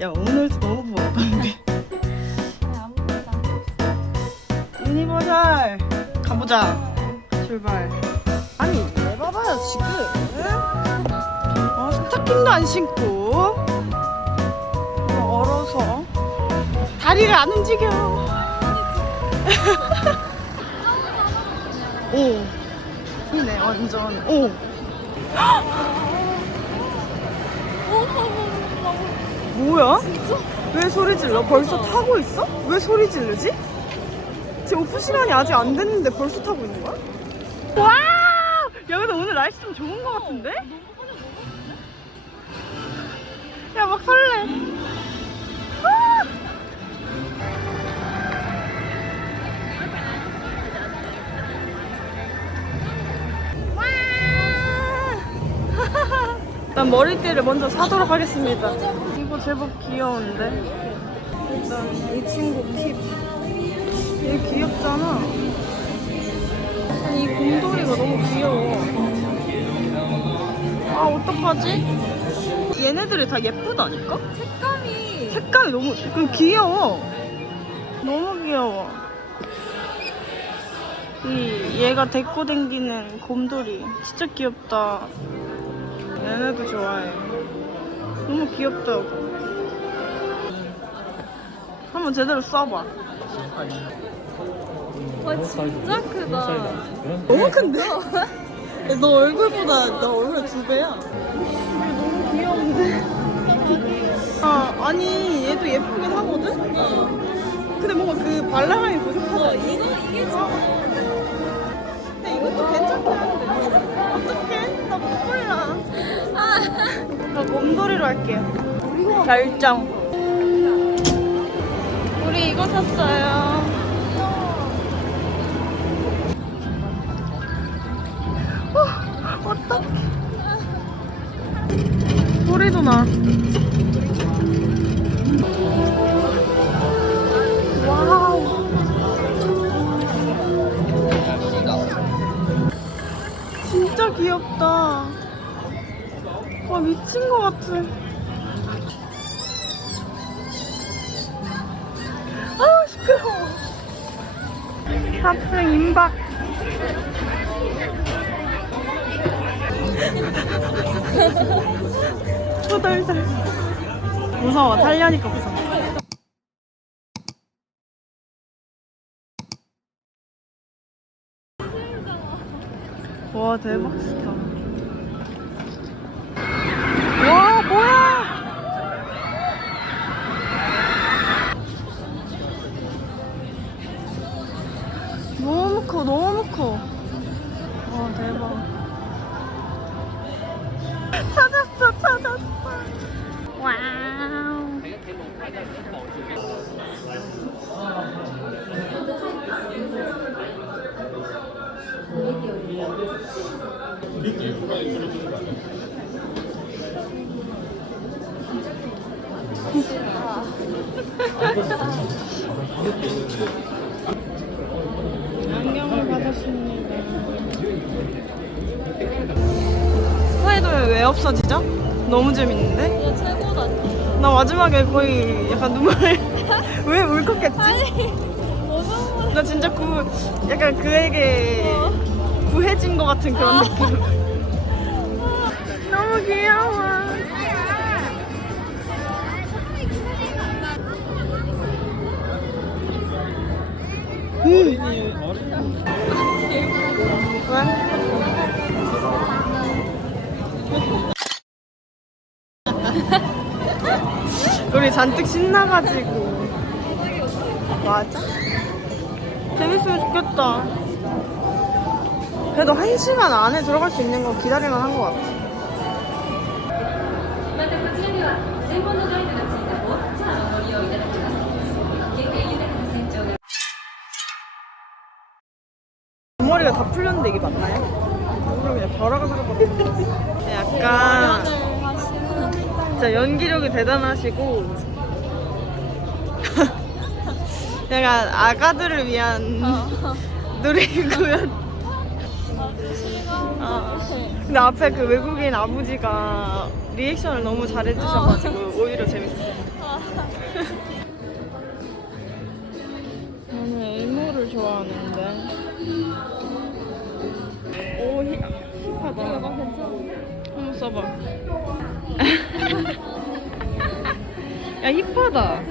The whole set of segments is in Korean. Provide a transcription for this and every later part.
야 오늘도 너무 안 했어. 유니버설 가보자. 출발. 아니 왜 봐봐요 지금. 아 스타킹도 안 신고. 얼어서. 다리를 안 움직여. 오. 이네 완전. 오 뭐야? 왜 소리 질러? 벌써 타고 있어? 왜 소리 지르지? 지금 오프 시간이 아직 안 됐는데 벌써 타고 있는 거야? 와! 야 근데 오늘 날씨 좀 좋은 거 같은데? 야 막 설레. 아! 와! 일단 머리띠를 먼저 사도록 하겠습니다. 이거 제법 귀여운데? 일단 이 친구 팁. 얘 귀엽잖아. 아니, 이 곰돌이가 너무 귀여워. 아, 어떡하지? 얘네들이 다 예쁘다니까? 색감이 색감이 너무, 그 귀여워. 너무 귀여워. 이, 얘가 데리고 댕기는 곰돌이. 진짜 귀엽다. 얘네도 좋아해. 너무 귀엽다고. 한번 제대로 써봐. 와 진짜 크다. 너무 큰데? 너 얼굴보다 너 얼굴 두 배야. 너무 귀여운데? 아, 아니 얘도 예쁘긴 하거든? 근데 뭔가 그 발랄함이 부족하다. 이거 이게 진짜 근데 이것도 괜찮긴 한데. 어떡해? 나 못 골라. 나 곰돌이로 할게요. 결정. 우리 이거 샀어요. 어, 어떡해. 소리도 나. 학생 임박. 호덜덜. 무서워, 탈려니까 무서워. 와, 대박 안경을 받았습니다. 스파이더맨 왜 없어지죠? 너무 재밌는데? 이거 최고다. 나 마지막에 거의 약간 눈물 왜 울컥했지? 너무 나 진짜 구 약간 그에게 구해진 것 같은 그런 느낌. 너무 귀여워. 우리 잔뜩 신나가지고. 맞아? 재밌으면 좋겠다. 그래도 한 시간 안에 들어갈 수 있는 건 기다리면 한 것 같아. 앞머리가 다 풀렸는데 이게 맞나요? 앞머리 그냥 벼락을 살았거든요. 네, 약간 진짜 연기력이 대단하시고 약간 아가들을 위한 어. 놀이구였 아, 근데 앞에 그 외국인 아버지가 리액션을 너무 잘해주셔가지고 오히려 재밌었어요. 나는 엘모를 좋아하는데. 오, 힙하다. 한번 써봐. 야, 힙하다.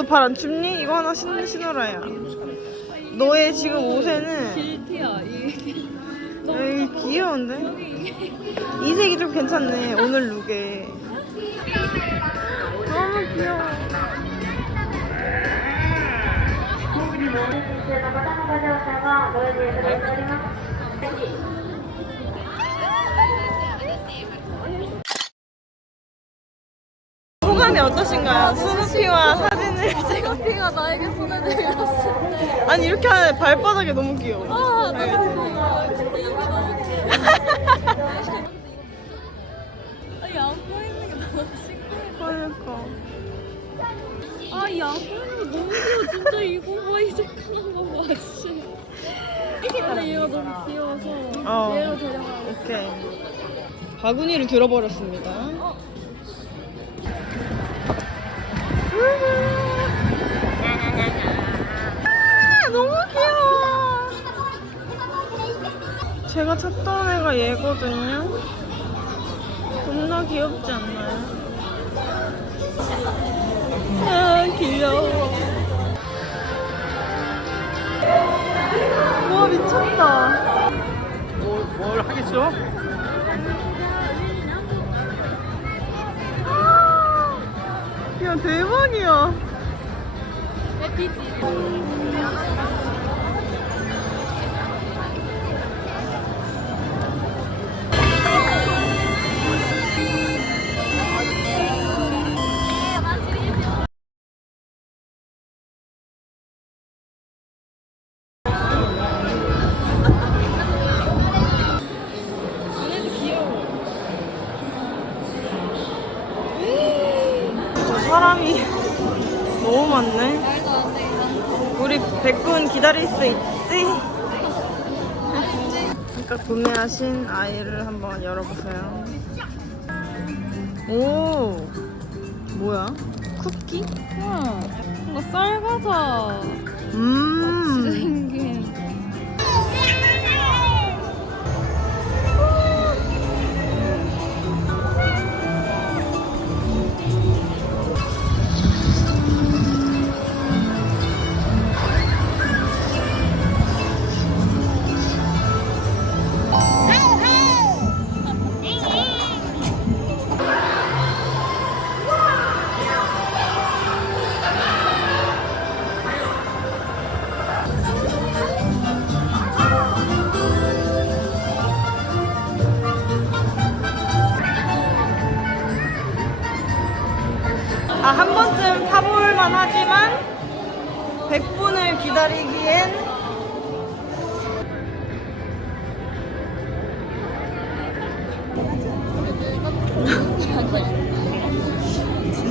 너발안 춥니? 이거 하나 신, 신어라야. 너의 지금 옷에는 길티야 이 귀여운데? 이 색이 좀 괜찮네, 오늘 룩에. 너무 귀여워. 소감이 어떠신가요? 스누피와 사진을 찍어. 피가 나에게 보내드렸어 아니, 이렇게 하면 발바닥이 너무 귀여워. 아? 너무 귀여워 근데 이게 너무 귀여워 아니 안 보이는 게 너무 신기해 그러니까. 아이 안 보이는 거 너무 귀여워 진짜 이거 봐이 색깔한 거봐 씨 근데 얘가 너무 귀여워서 어. 얘로 데려가 오케이. 바구니를 들어버렸습니다. 아, 제가 찾던 애가 얘거든요. 겁나 귀엽지 않나요? 아, 귀여워. 와, 미쳤다. 뭘, 뭘 하겠어? 야 대박이야. 기다릴 수 있지? 아까 구매하신 아이를 한번 열어보세요. 오, 뭐야? 쿠키? 우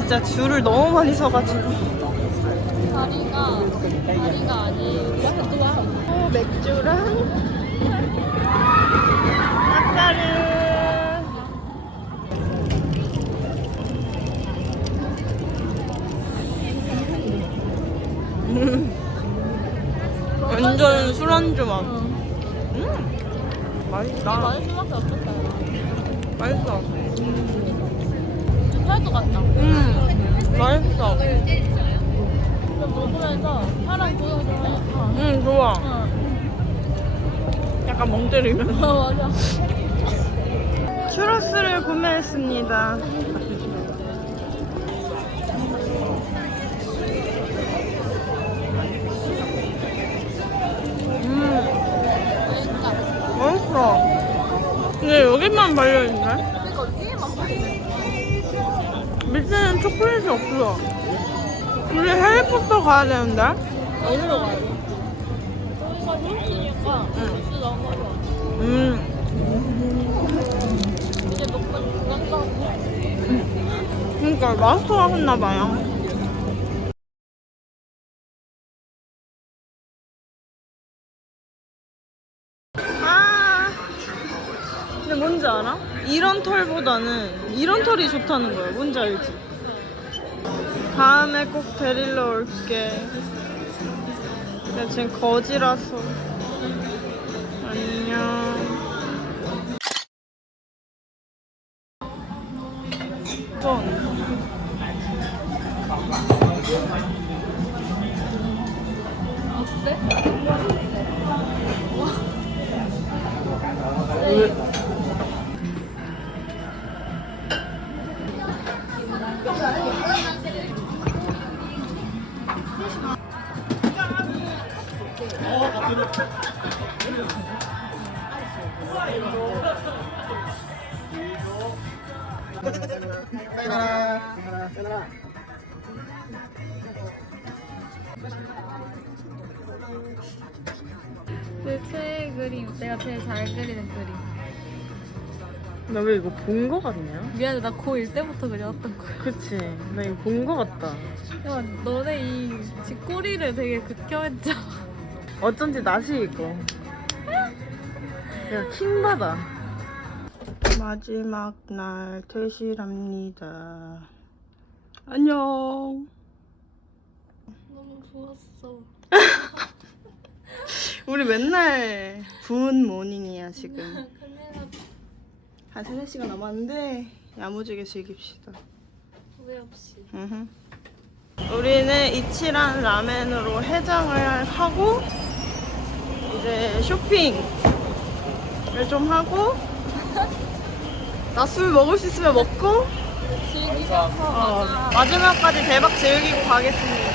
진짜 줄을 너무 많이 서가지고 다리가 다리가 아니에요 또 맥주랑 닭가루 음. 완전 술안주 맛. 음. 맛있다. 많이 수밖에 없었다 맛있어. 팔도 같다 음. 맛있어. 먹으면서 사람 보여서 좋아 음, 좋아. 약간 멍 때리면서. 어 맞아 추러스를 구매했습니다. 음, 맛있어. 근데 여기만 발려있네? 초콜릿이 없어. 우리 해리포터 가야 되는데? 어디로 가야 돼? 저희가 힐스니까 힐스 넘어서 음, 이제 먹고 간다고 그러니까 마스터가 했나봐요. 아, 근데 뭔지 알아? 이런 털보다는 이런 털이 좋다는 거야. 뭔지 알지? 다음에 꼭 데리러 올게. 근데 지금 거지라서. 안녕. 내 최애 그림. 내가 제일 잘 그리는 그림. 나 왜 이거 본 거 같냐? 미안해, 나 고1 때부터 그려왔던 거야. 그치. 나 이거 본 거 같다. 야, 너네 이 쥐꼬리를 되게 극혐했죠? 어쩐지 낯이 익어. 야, 킹받아. 마지막 날 퇴실합니다. 안녕. 너무 좋았어. 우리 맨날 분 모닝이야, 지금. 한 3, 4시간 남았는데 야무지게 즐깁시다. 후회 없이. 우리는 이치란 라멘으로 해장을 하고 이제 쇼핑을 좀 하고 나술 먹을 수 있으면 먹고 즐기면서 어, 마지막까지 대박 즐기고 가겠습니다.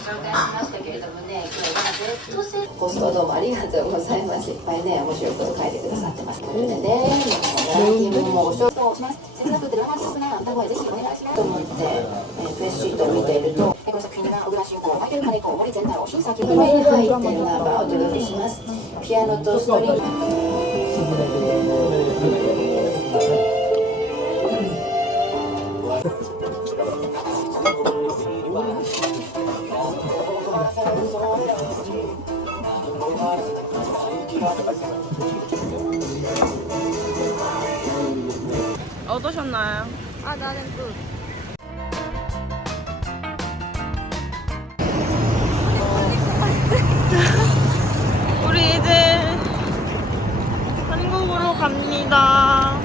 紹介しましたけれどもね今日は Z 世ポスト。どうもありがとうございます。いっぱいね面白いこと書いてくださってます。のでねランキングもご紹介。します切なくてドラマチックな歌声ぜひお願いしますと思って、えープレスシートを見ているとえこの作品が小倉新子マイケル・カネコ森健太郎新崎メールが入ってるナンバーをお届けします。ピアノとストリング 나요? 아, 나는 또. 우리 이제 한국으로 갑니다.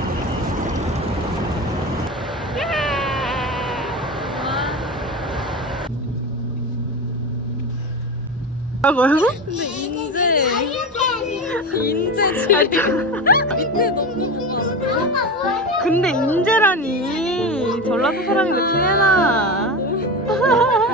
뭐라고요? 근데 인제. 인제 지금. 밑에 너무 봐. 근데 인재라니 전라도 사람이 왜 티내나?